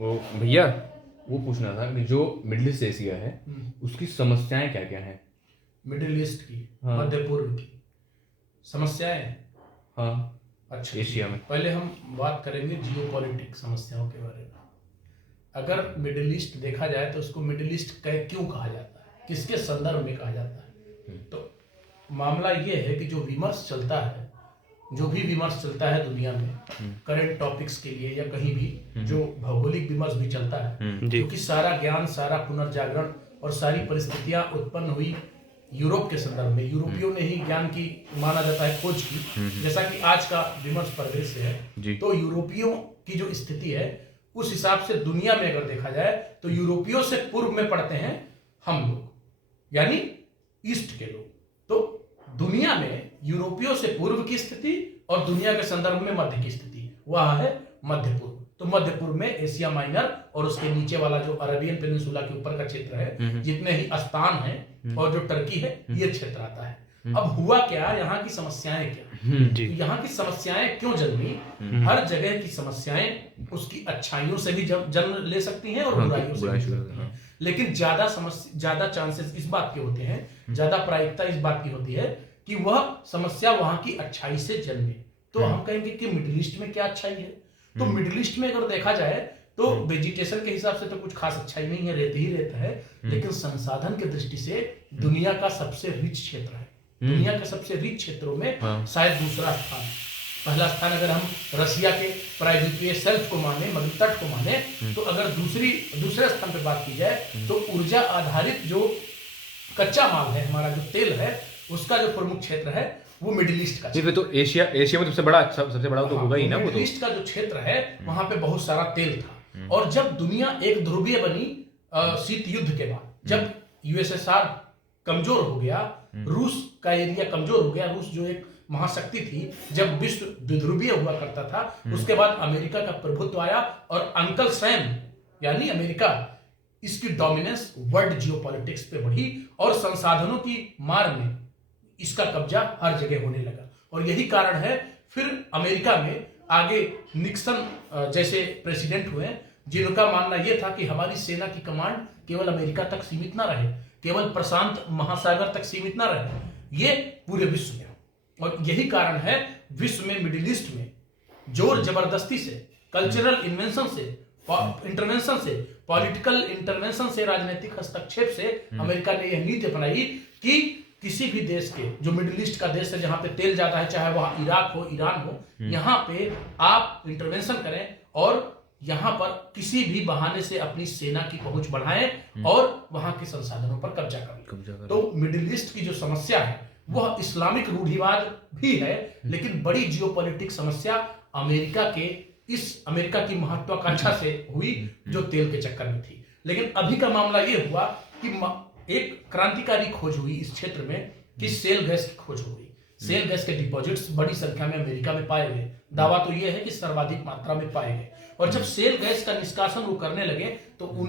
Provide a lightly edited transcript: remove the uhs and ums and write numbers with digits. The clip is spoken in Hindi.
वो भैया वो पूछना था कि जो मिडिल ईस्ट एशिया है उसकी समस्याएं क्या क्या हैं? मिडिल ईस्ट की, हाँ। मध्य पूर्व की समस्याएं। हाँ, अच्छा, एशिया में पहले हम बात करेंगे जियोपॉलिटिक समस्याओं के बारे में। अगर मिडिल ईस्ट देखा जाए तो उसको मिडिल ईस्ट क्यों कहा जाता है, किसके संदर्भ में कहा जाता है? तो मामला ये है कि जो विमर्श चलता है, जो भी विमर्श चलता है दुनिया में करंट टॉपिक्स के लिए या कहीं भी, जो भौगोलिक विमर्श भी चलता है, क्योंकि सारा ज्ञान, सारा पुनर्जागरण और सारी परिस्थितियां उत्पन्न हुई यूरोप के संदर्भ में। यूरोपियों ने ही ज्ञान की, माना जाता है, खोज की। जैसा कि आज का विमर्श परिदृश्य है, तो यूरोपियों की जो स्थिति है उस हिसाब से दुनिया में अगर देखा जाए तो यूरोपियों से पूर्व में पड़ते हैं हम लोग, यानी ईस्ट के लोग। तो दुनिया में यूरोपियों से पूर्व की स्थिति और दुनिया के संदर्भ में मध्य की स्थिति, वह है मध्य पूर्व। तो मध्य पूर्व में एशिया माइनर और उसके नीचे वाला जो अरबियन पेनिनसुला के ऊपर का क्षेत्र है, जितने ही स्थान है और जो टर्की है, ये क्षेत्र आता है। अब हुआ क्या, यहाँ की समस्याएं क्या? तो यहाँ की समस्याएं क्यों जन्मी? हर जगह की समस्याएं उसकी अच्छाइयों से भी जन्म ले सकती हैं और बुराइयों से भी सकती हैं, लेकिन ज्यादा चांसेस इस बात के होते हैं, ज्यादा प्रायिकता इस बात की होती है कि वह समस्या वहां की अच्छाई से जन्मे। तो हम कहेंगे कि मिडिल ईस्ट में क्या अच्छाई है? तो मिडिल ईस्ट में अगर देखा जाए तो वेजिटेशन के हिसाब से तो कुछ खास अच्छाई नहीं है, रेत ही रेत है, लेकिन संसाधन की दृष्टि से दुनिया का सबसे रिच क्षेत्र है। दुनिया के सबसे रिच क्षेत्रों में शायद दूसरा स्थान। पहला स्थान अगर हम रसिया के प्रायद्वीपीय शेल्फ को माने, मध्य तट को माने, तो अगर दूसरे स्थान पर बात की जाए तो ऊर्जा आधारित जो कच्चा माल है, हमारा जो तेल है, उसका जो प्रमुख क्षेत्र है वो मिडिल ईस्ट का। तो एशिया में सबसे बड़ा तो होगा ही ना वो। मिडिल ईस्ट का जो क्षेत्र है वहां पे बहुत सारा तेल था, और जब दुनिया एक ध्रुवीय बनी शीत युद्ध के बाद, जब यूएसएसआर कमजोर हो गया, रूस का एरिया कमजोर हो गया, रूस जो एक महाशक्ति थी, जब विश्व द्विध्रुवीय हुआ करता था, उसके बाद अमेरिका का प्रभुत्व आया और अंकल सैम यानी अमेरिका, इसकी डोमिनेंस वर्ल्ड जियोपॉलिटिक्स पे बढ़ी और संसाधनों की मार में इसका कब्जा हर जगह होने लगा। और यही कारण है फिर अमेरिका में आगे निक्सन जैसे प्रेसिडेंट हुए, जिनका मानना यह था कि हमारी सेना की कमांड केवल अमेरिका तक सीमित ना रहे, केवल प्रशांत महासागर तक सीमित ना रहे, ये पूरे विश्व में। और यही कारण है विश्व में, मिडिल ईस्ट में जोर जबरदस्ती से, कल्चरल इन्वेंशन से, इंटरवेंशन से, पॉलिटिकल इंटरवेंशन से, राजनीतिक हस्तक्षेप से अमेरिका ने यह नीति अपनाई कि किसी भी देश के, जो मिडिल ईस्ट का देश है जहां पे तेल जाता है, चाहे वह इराक हो, ईरान हो, यहां पे आप इंटरवेंशन करें और यहां पर किसी भी बहाने से अपनी सेना की पहुंच बढ़ाएं और वहां के संसाधनों पर कब्जा करें। तो मिडिल ईस्ट की जो समस्या है वह इस्लामिक रूढ़िवाद भी है, लेकिन बड़ी जियोपॉलिटिक समस्या अमेरिका की महत्वाकांक्षा से हुई, जो तेल के चक्कर में थी। लेकिन अभी का मामला यह हुआ कि एक क्रांतिकारी खोज हुई इस क्षेत्र में कि सेल गैस की खोज हो गई। सेल गैस के डिपॉजिट्स बड़ी संख्या में अमेरिका में पाए गए। दावा तो यह है कि सर्वाधिक मात्रा में पाए गए, और जब सेल गैस का निष्कासन वो करने लगे तो उनकी